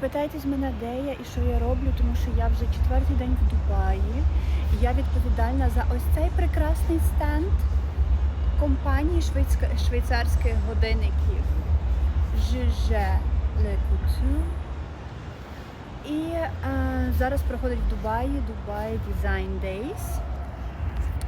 питаєтесь мене, де я і що я роблю, тому що я вже четвертий день в Дубаї. І я відповідальна за ось цей прекрасний стенд компанії швейцька- швейцарських годинників Жиже Le. І е, зараз проходить в Дубаї Dubai Design Days.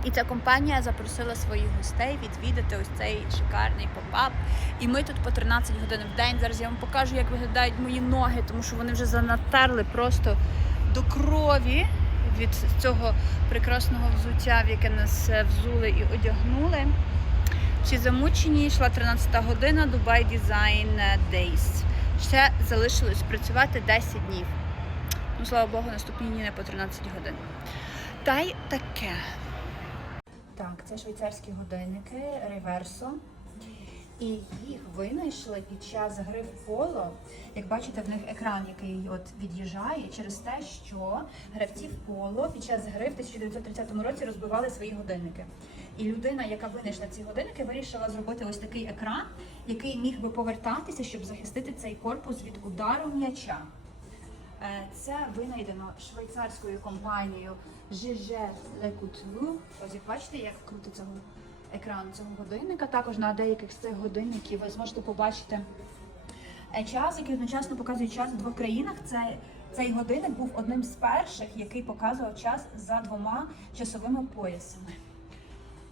І ця компанія запросила своїх гостей відвідати ось цей шикарний попап. І ми тут по 13 годин в день. Зараз я вам покажу, як виглядають мої ноги, тому що вони вже занатерли просто до крові від цього прекрасного взуття, в яке нас е, взули і одягнули. Чи замучені йшла 13 година Dubai Design Days. Ще залишилось працювати 10 днів. Ну, слава Богу, наступні дні не по 13 годин. Та й таке. Так, це швейцарські годинники реверсо. І їх винайшли під час гри в поло. Як бачите, в них екран, який от від'їжджає через те, що гравці в поло під час гри в 1930 році розбивали свої годинники. І людина, яка винайшла ці годинники, вирішила зробити ось такий екран, який міг би повертатися, щоб захистити цей корпус від удару м'яча. Е, Це винайдено швейцарською компанією Le Couture. Ось як бачите, як крутиться екран цього годинника. Також на деяких з цих годинників ви зможете побачити е, час, який одночасно показує час в двох країнах. Це цей годинник був одним з перших, який показував час за двома часовими поясами.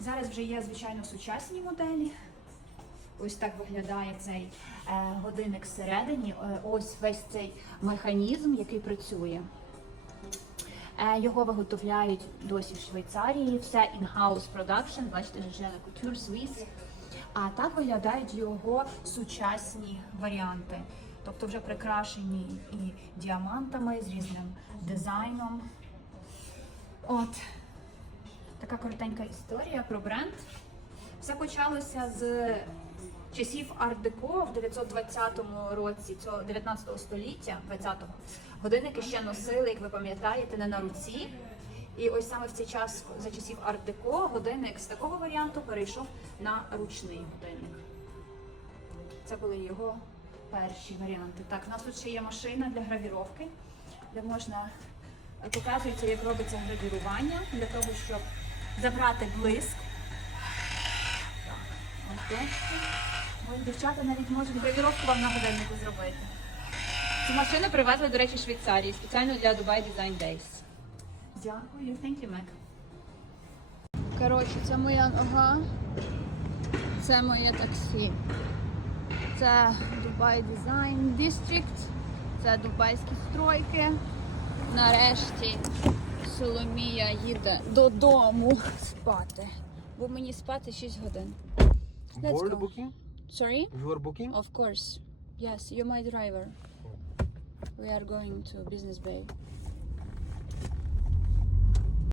Зараз вже є, звичайно, сучасні моделі. Ось так виглядає цей е, годинник всередині. Е, ось весь цей механізм, який працює. Е, його виготовляють досі в Швейцарії. Все in-house production, бачите, Жена Couture, Swiss. А так виглядають його сучасні варіанти. Тобто вже прикрашені і діамантами з різним дизайном. От така коротенька історія про бренд. Все почалося з часів арт-деко в 920 році цього 19 століття, 20-го. Годинники ще носили, як ви пам'ятаєте, не на руці. І ось саме в цей час за часів арт-деко годинник з такого варіанту перейшов на ручний годинник. Це були його перші варіанти. Так, у нас тут ще є машина для гравіровки, де можна показується, як робиться гравірування для того, щоб забрати блиск. Так, ось Ось дівчата навіть можуть гравіровку вам на годиннику зробити. Цю машину привезли, до речі, Швейцарії, спеціально для Dubai Design Days. Дякую, thank you, Мек. Коротше, це моя нога. Це моє таксі. Це Dubai Design District. Це дубайські стройки. Нарешті Соломія їде додому спати. Бо мені спати 6 годин. Let's go. Sorry? You are booking? Of course. Yes, you're my driver. Oh. We are going to Business Bay.